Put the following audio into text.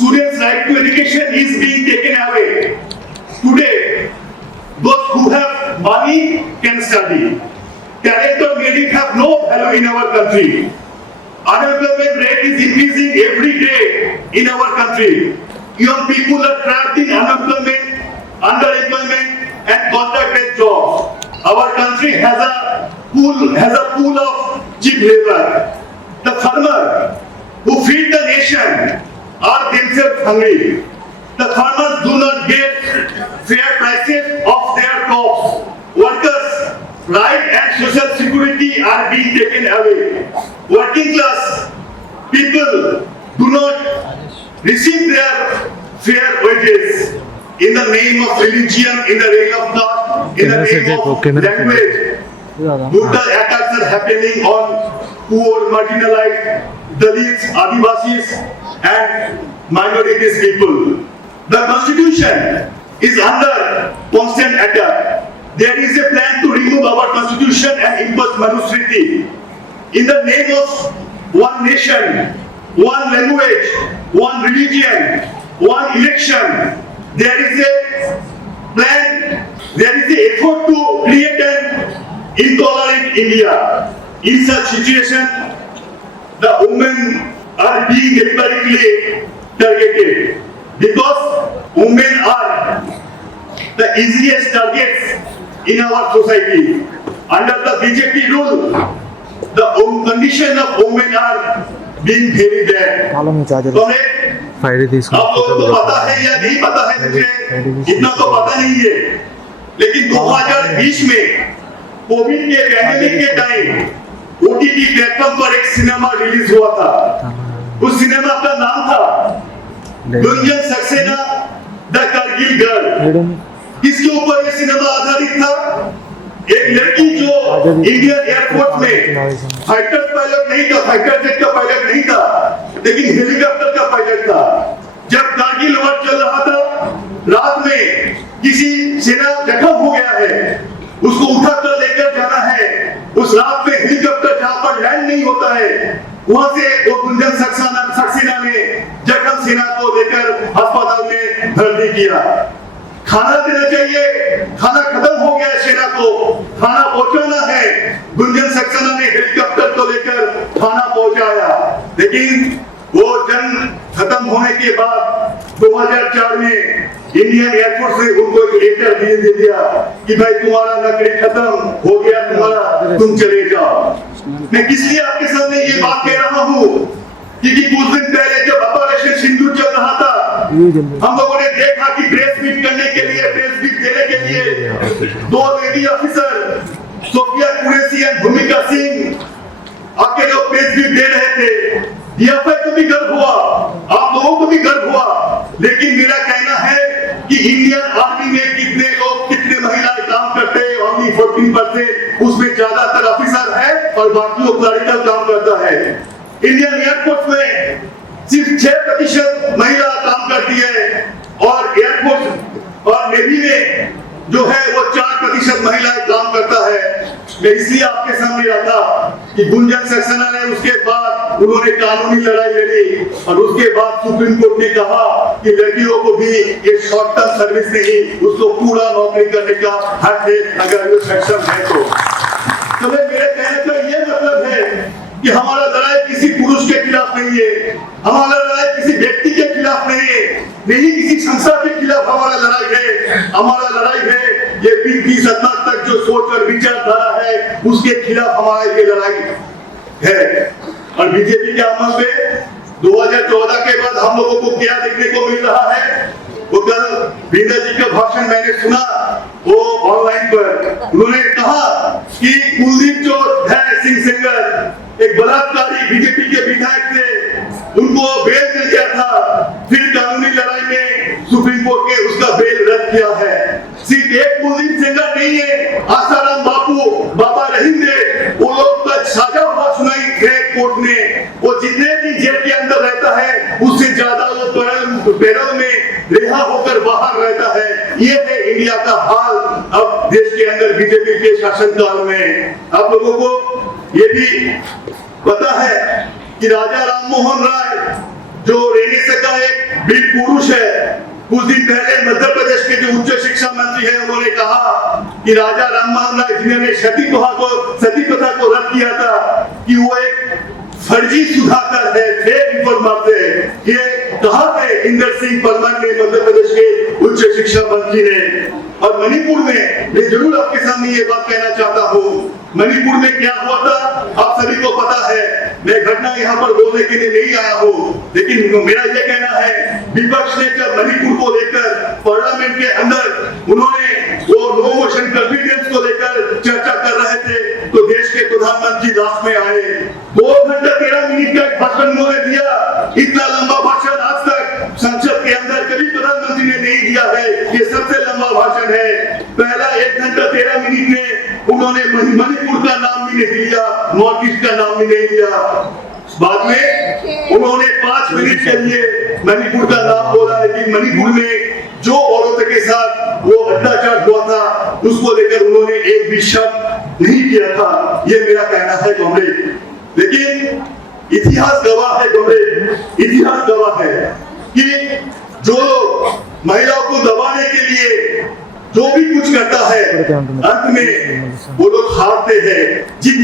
students' right to education is being taken away. Today, those who have money can study. Talent or merit have no value in our country. Unemployment rate is increasing every day in our country. Young people are trapped in unemployment, underemployment, and contract-based jobs. Our country has a pool of cheap labor. The farmer who feed the nation are themselves hungry. The farmers do not get fair prices of their crops. Workers' right and social security are being taken away. Working class people do not receive their fair wages. In the name of religion, in the name of God, in the name of language, brutal attacks are happening on poor, marginalized, Dalits, Adivasis, and minorities people. The constitution is under constant attack. There is a plan to remove our constitution and impose Manusmriti. In the name of one nation, one language, one religion, one election, there is a plan, there is an effort to create an intolerant India. In such situation, the women are being deliberately targeted because women are the easiest targets in our society. Under the BJP rule, the condition of women are being very bad. आप लोगों को पता है या नहीं पता है मुझे इतना तो पता नहीं है, लेकिन 2020 में कोविड के पैंडेमिक के टाइम ओटीटी प्लेटफॉर्म पर एक सिनेमा रिलीज हुआ था. उस सिनेमा का नाम था गुंजन सक्सेना द कारगिल गर्ल. किसके ऊपर ये सिनेमा आधारित था? एक लड़की जो इंडियन एयरफोर्स में फाइटर पायलट नहीं था, फाइटर जेट का पायलट नहीं था, लेकिन हेलीकॉप्टर का पायलट था. जब कारगिल वॉर चल रहा था, रात में किसी सेना जख्म हो गया है, उसको उठाकर लेकर जाना है. उस रात में हेलीकॉप्टर जहां पर लैंड नहीं होता है, वहां से वो गुंजन सक्सेना ने जख्म सेना को लेकर अस्पताल में भर्ती किया. खाना देना चाहिए, खाना खत्म हो गया सेना को, खाना पहुंचाना है. गुंजन सक्सेना ने हेलीकॉप्टर को लेकर खाना पहुंचाया, लेकिन वो जंग खत्म होने के बाद 2004 में इंडियन एयरफोर्स ने उनको एक लेटर दे दिया कि भाई तुम्हारा नौकरी खत्म हो गया, तुम्हारा तुम चले जाओ. मैं किस लिए आपके सामने ये बात कह रहा हूँ? क्योंकि कुछ दिन पहले जब ऑपरेशन सिंदूर चल रहा था, हम लोगों ने देखा कि प्रेस मीट करने के लिए, प्रेस मीट देने के लिए 2 लेडी ऑफिसर सोफिया कुरैशी और भूमिका सिंह आके जो प्रेस मीट दे रहे थे. डीएफआई को भी गर्व हुआ, आप लोगों को भी गर्व हुआ, लेकिन मेरा कहना है कि इंडियन आर्मी में कितने लोग, कितने महिलाएं काम करते हैं? ओनली 14%, उसमें ज्यादातर ऑफिसर है और बाकी लोग क्लरिकल काम करता है. इंडियन एयरफोर्स में सिर्फ 6% महिला काम करती है और एयरफोर्स और नेवी में जो है वो 4% महिलाएं काम करता है. मैं इसलिए आपके सामने रखा कि गुंजन सक्सेना ने उसके बाद उन्होंने कानूनी लड़ाई लड़ी और उसके बाद सुप्रीम कोर्ट ने कहा कि लड़कियों को भी ये शॉर्ट टर्म सर्विस नहीं, उसको पूरा नौकरी करने का हक है अगर वो सक्षम है तो मेरे कहने का ये मतलब है कि हमारा लड़ाई किसी पुरुष के खिलाफ नहीं है, हमारा लड़ाई किसी व्यक्ति के खिलाफ नहीं है, नहीं किसी संस्था के खिलाफ हमारा लड़ाई है. हमारा लड़ाई है ये 20 तक जो सोच और विचारधारा है उसके खिलाफ हमारा ये लड़ाई है. और बीजेपी के अमल में 2014 के बाद हम लोगों को क्या देखने को मिल रहा है? वो कल बिंदा जी का भाषण मैंने सुना वो ऑनलाइन पर, उन्होंने कहा कि कुलदीप जो है सिंह सेंगर एक बलात्कारी बीजेपी के विधायक थे, उनको बेल मिल गया था, फिर कानूनी लड़ाई में सुप्रीम कोर्ट ने उसका बेल रद्द किया है. सिर्फ एक कुलदीप सेंगर नहीं है, आसाराम बापू, बाबा रहीम ने वो लोग का साजा हुआ सुनाई है कोर्ट ने. वो जितने भी जेल के अंदर रहता है उससे ज्यादा वो पैरोल में रिहा होकर बाहर रहता है. ये है इंडिया का हाल अब देश के अंदर बीजेपी के शासनकाल में. आप लोगों को ये भी पता है कि राजा राम मोहन राय जो रेनेसा का एक वीर पुरुष है। कुछ दिन पहले मध्य प्रदेश के जो उच्च शिक्षा मंत्री है उन्होंने कहा कि राजा राममोहन राय जिन्होंने सती प्रथा को रद्द किया था कि वो एक फर्जी सुधाकर है, फेक रिफॉर्मर है। ये कहा है इंदर सिंह परमार ने, मध्य प्रदेश के उच्च शिक्षा मंत्री ने। और मणिपुर में मैं जरूर आपके सामने ये बात कहना चाहता हूँ, मणिपुर में क्या हुआ था आप सभी को पता है। मैं घटना यहाँ पर बोलने के लिए नहीं आया हूँ, लेकिन मेरा ये कहना है विपक्ष ने जब मणिपुर को लेकर पार्लियामेंट के अंदर उन्होंने वो नो मोशन कॉन्फिडेंस को लेकर चर्चा कर रहे थे, तो देश के प्रधानमंत्री लास्ट में आए। 2 घंटा 13 मिनट का भाषण उन्होंने दिया। इतना लंबा भाषण आज तक संसद के अंदर कभी प्रधानमंत्री ने नहीं दिया है। ये सबसे लंबा भाषण है। पहला 1 घंटा 13 मिनट में उन्होंने मणिपुर का नाम भी नहीं लिया, नॉर्थ ईस्ट का नाम भी नहीं लिया। बाद में उन्होंने 5 मिनट के लिए मणिपुर का नाम बोला, लेकिन मणिपुर में जो औरतों के साथ वो अत्याचार हुआ था उसको लेकर उन्होंने एक भी शब्द नहीं किया था। ये मेरा कहना है कॉमरेड। लेकिन इतिहास गवाह है कॉमरेड, इतिहास गवाह है कि जो महिलाओं को दबाने के लिए जो भी कुछ करता है अंत में वो लोग हारते हैं।